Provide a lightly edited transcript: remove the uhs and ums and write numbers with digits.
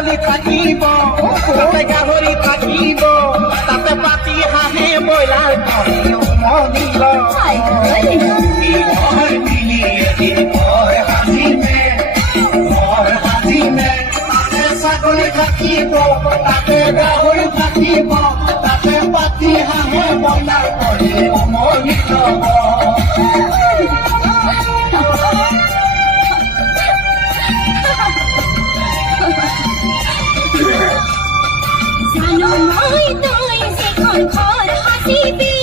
ছাগলী থাকিব তাতে গাহৰি থাকিব তাতে পাতি হাঁহে ব্ৰইলাৰ কণী উমনিব মিলি এদিন ঘৰ সাজিমে তাতে ছাগলী থাকিব তাতে গাহৰি থাকিব তাতে পাতি হাঁহে ব্ৰইলাৰ কণী উমনিব জানো মই তই যেখন ঘৰ সাজিবি